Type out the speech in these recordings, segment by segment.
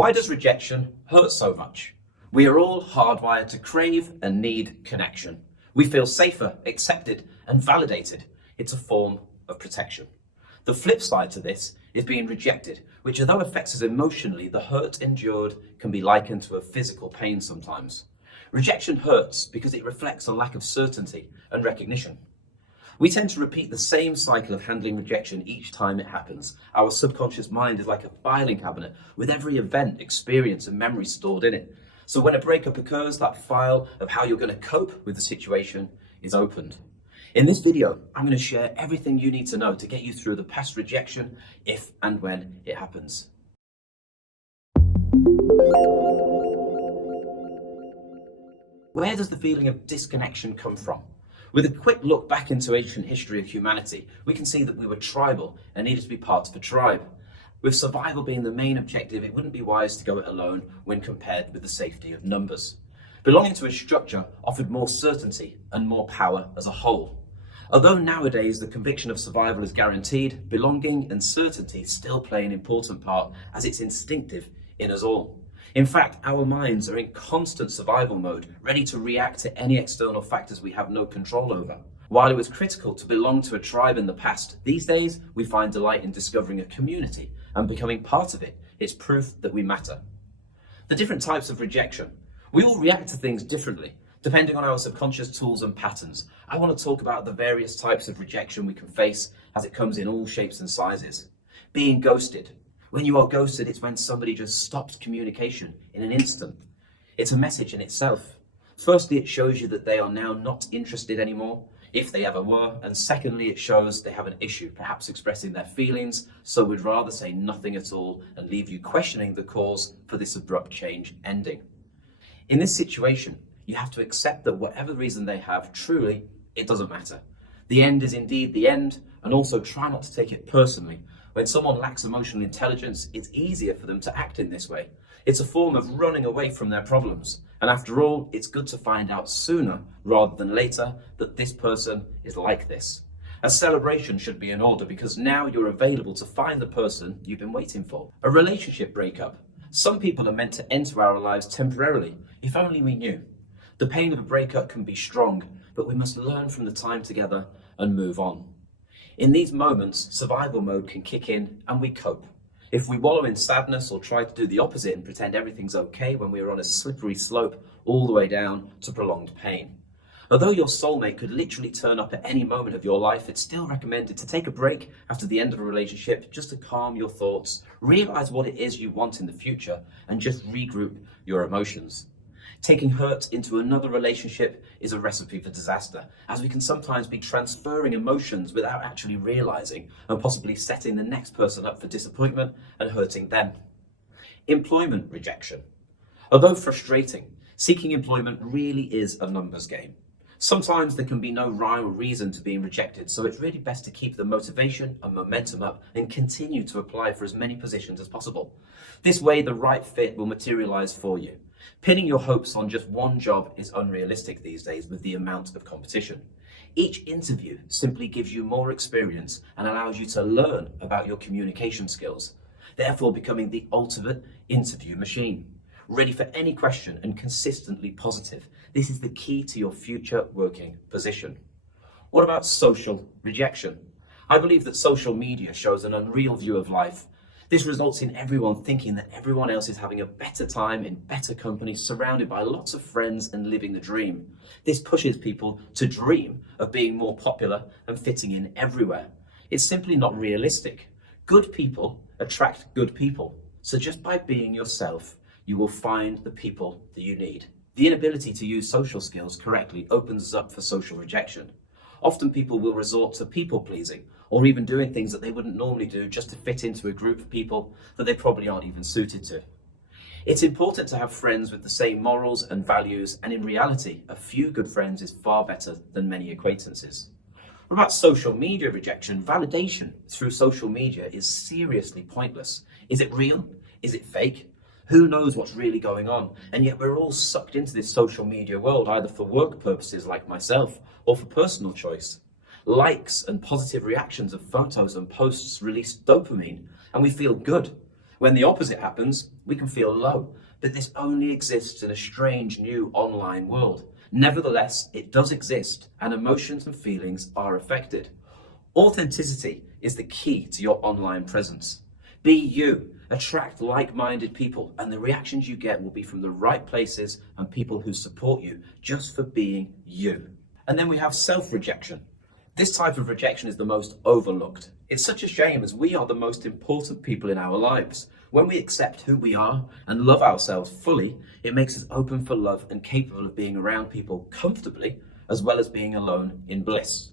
Why does rejection hurt so much? We are all hardwired to crave and need connection. We feel safer, accepted, and validated. It's a form of protection. The flip side to this is being rejected, which although affects us emotionally, the hurt endured can be likened to a physical pain sometimes. Rejection hurts because it reflects a lack of certainty and recognition. We tend to repeat the same cycle of handling rejection each time it happens. Our subconscious mind is like a filing cabinet with every event, experience, and memory stored in it. So when a breakup occurs, that file of how you're going to cope with the situation is opened. In this video, I'm going to share everything you need to know to get you through the past rejection if and when it happens. Where does the feeling of disconnection come from? With a quick look back into ancient history of humanity, we can see that we were tribal and needed to be part of a tribe. With survival being the main objective, it wouldn't be wise to go it alone when compared with the safety of numbers. Belonging to a structure offered more certainty and more power as a whole. Although nowadays the conviction of survival is guaranteed, belonging and certainty still play an important part as it's instinctive in us all. In fact, our minds are in constant survival mode, ready to react to any external factors we have no control over. While it was critical to belong to a tribe in the past, these days we find delight in discovering a community and becoming part of it. It's proof that we matter. The different types of rejection. We all react to things differently, depending on our subconscious tools and patterns. I want to talk about the various types of rejection we can face as it comes in all shapes and sizes. Being ghosted. When you are ghosted, it's when somebody just stops communication in an instant. It's a message in itself. Firstly, it shows you that they are now not interested anymore, if they ever were. And secondly, it shows they have an issue, perhaps expressing their feelings, so would rather say nothing at all and leave you questioning the cause for this abrupt change ending. In this situation, you have to accept that whatever reason they have, truly, it doesn't matter. The end is indeed the end, and also try not to take it personally. When someone lacks emotional intelligence, it's easier for them to act in this way. It's a form of running away from their problems. And after all, it's good to find out sooner rather than later that this person is like this. A celebration should be in order because now you're available to find the person you've been waiting for. A relationship breakup. Some people are meant to enter our lives temporarily, if only we knew. The pain of a breakup can be strong, but we must learn from the time together and move on. In these moments, survival mode can kick in and we cope. If we wallow in sadness or try to do the opposite and pretend everything's okay when we are on a slippery slope all the way down to prolonged pain. Although your soulmate could literally turn up at any moment of your life, it's still recommended to take a break after the end of a relationship just to calm your thoughts, realize what it is you want in the future, and just regroup your emotions. Taking hurt into another relationship is a recipe for disaster, as we can sometimes be transferring emotions without actually realizing and possibly setting the next person up for disappointment and hurting them. Employment rejection. Although frustrating, seeking employment really is a numbers game. Sometimes there can be no rhyme or reason to being rejected, so it's really best to keep the motivation and momentum up and continue to apply for as many positions as possible. This way, the right fit will materialize for you. Pinning your hopes on just one job is unrealistic these days with the amount of competition. Each interview simply gives you more experience and allows you to learn about your communication skills, therefore becoming the ultimate interview machine. Ready for any question and consistently positive. This is the key to your future working position. What about social rejection? I believe that social media shows an unreal view of life. This results in everyone thinking that everyone else is having a better time in better company, surrounded by lots of friends and living the dream. This pushes people to dream of being more popular and fitting in everywhere. It's simply not realistic. Good people attract good people. So just by being yourself, you will find the people that you need. The inability to use social skills correctly opens us up for social rejection. Often people will resort to people pleasing or even doing things that they wouldn't normally do just to fit into a group of people that they probably aren't even suited to. It's important to have friends with the same morals and values, and in reality, a few good friends is far better than many acquaintances. What about social media rejection? Validation through social media is seriously pointless. Is it real? Is it fake? Who knows what's really going on? And yet we're all sucked into this social media world, either for work purposes like myself or for personal choice. Likes and positive reactions of photos and posts release dopamine and we feel good. When the opposite happens, we can feel low, but this only exists in a strange new online world. Nevertheless, it does exist, and emotions and feelings are affected. Authenticity is the key to your online presence. Be you, attract like-minded people, and the reactions you get will be from the right places and people who support you just for being you. And then we have self-rejection. This type of rejection is the most overlooked. It's such a shame, as we are the most important people in our lives. When we accept who we are and love ourselves fully, it makes us open for love and capable of being around people comfortably, as well as being alone in bliss.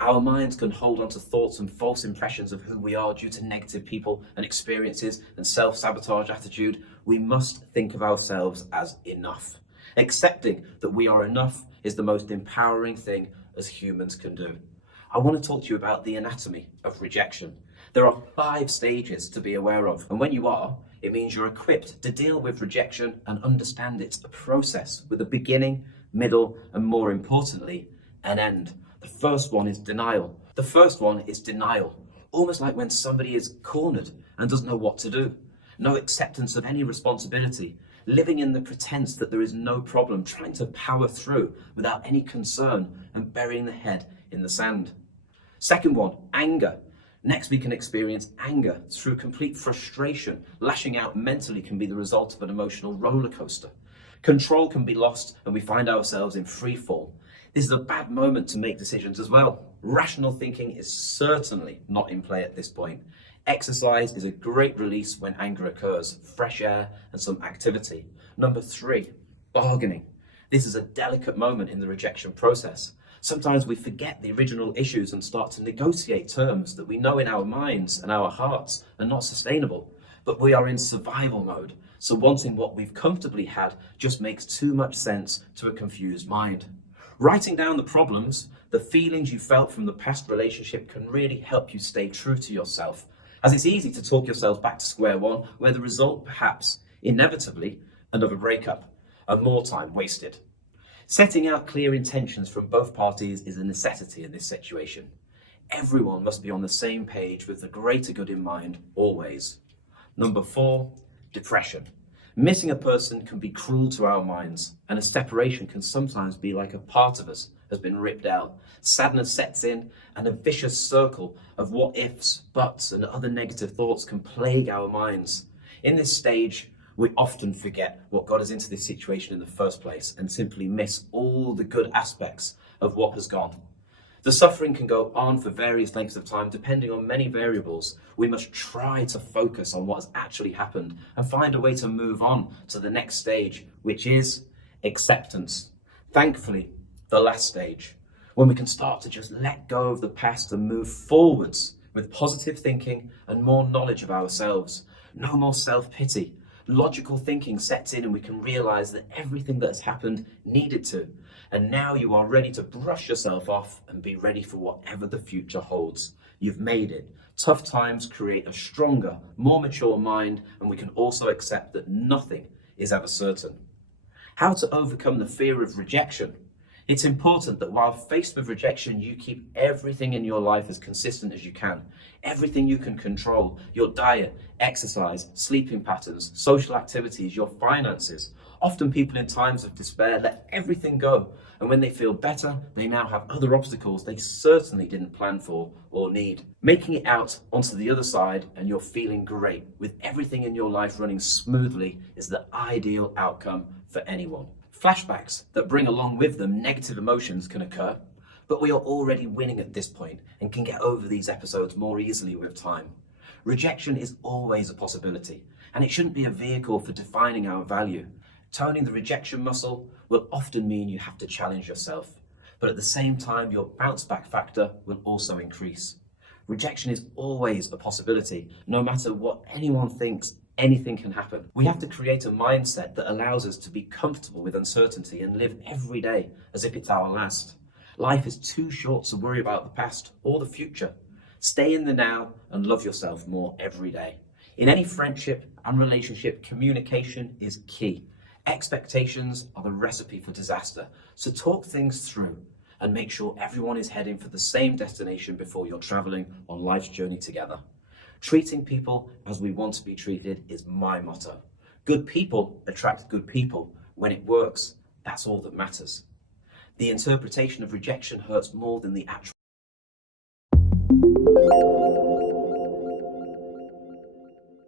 Our minds can hold on to thoughts and false impressions of who we are due to negative people and experiences and self-sabotage attitude. We must think of ourselves as enough. Accepting that we are enough is the most empowering thing as humans can do. I want to talk to you about the anatomy of rejection. There are 5 stages to be aware of, and when you are, it means you're equipped to deal with rejection and understand it's a process with a beginning, middle, and more importantly, an end. The first one is denial. Almost like when somebody is cornered and doesn't know what to do. No acceptance of any responsibility, living in the pretense that there is no problem, trying to power through without any concern and burying the head in the sand. Second one, anger. Next, we can experience anger through complete frustration. Lashing out mentally can be the result of an emotional roller coaster. Control can be lost and we find ourselves in free fall. This is a bad moment to make decisions as well. Rational thinking is certainly not in play at this point. Exercise is a great release when anger occurs, fresh air and some activity. Number 3, bargaining. This is a delicate moment in the rejection process. Sometimes we forget the original issues and start to negotiate terms that we know in our minds and our hearts are not sustainable. But we are in survival mode, so wanting what we've comfortably had just makes too much sense to a confused mind. Writing down the problems, the feelings you felt from the past relationship can really help you stay true to yourself, as it's easy to talk yourself back to square one, where the result perhaps, inevitably, another breakup, and more time wasted. Setting out clear intentions from both parties is a necessity in this situation. Everyone must be on the same page with the greater good in mind, always. Number 4, depression. Missing a person can be cruel to our minds, and a separation can sometimes be like a part of us has been ripped out. Sadness sets in, and a vicious circle of what ifs, buts, and other negative thoughts can plague our minds. In this stage, we often forget what got us into this situation in the first place and simply miss all the good aspects of what has gone. The suffering can go on for various lengths of time depending on many variables. We must try to focus on what has actually happened and find a way to move on to the next stage, which is acceptance. Thankfully, the last stage, when we can start to just let go of the past and move forwards with positive thinking and more knowledge of ourselves. No more self-pity. Logical thinking sets in and we can realize that everything that has happened needed to. And now you are ready to brush yourself off and be ready for whatever the future holds. You've made it. Tough times create a stronger, more mature mind, and we can also accept that nothing is ever certain. How to overcome the fear of rejection? It's important that while faced with rejection, you keep everything in your life as consistent as you can. Everything you can control, your diet, exercise, sleeping patterns, social activities, your finances. Often people in times of despair let everything go, and when they feel better, they now have other obstacles they certainly didn't plan for or need. Making it out onto the other side and you're feeling great with everything in your life running smoothly is the ideal outcome for anyone. Flashbacks that bring along with them negative emotions can occur, but we are already winning at this point and can get over these episodes more easily with time. Rejection is always a possibility, and it shouldn't be a vehicle for defining our value. Toning the rejection muscle will often mean you have to challenge yourself, but at the same time, your bounce back factor will also increase. Rejection is always a possibility. No matter what anyone thinks, anything can happen. We have to create a mindset that allows us to be comfortable with uncertainty and live every day as if it's our last. Life is too short to worry about the past or the future. Stay in the now and love yourself more every day. In any friendship and relationship, communication is key. Expectations are the recipe for disaster, so talk things through and make sure everyone is heading for the same destination before you're traveling on life's journey together. Treating people as we want to be treated is my motto. Good people attract good people. When it works, that's all that matters. The interpretation of rejection hurts more than the actual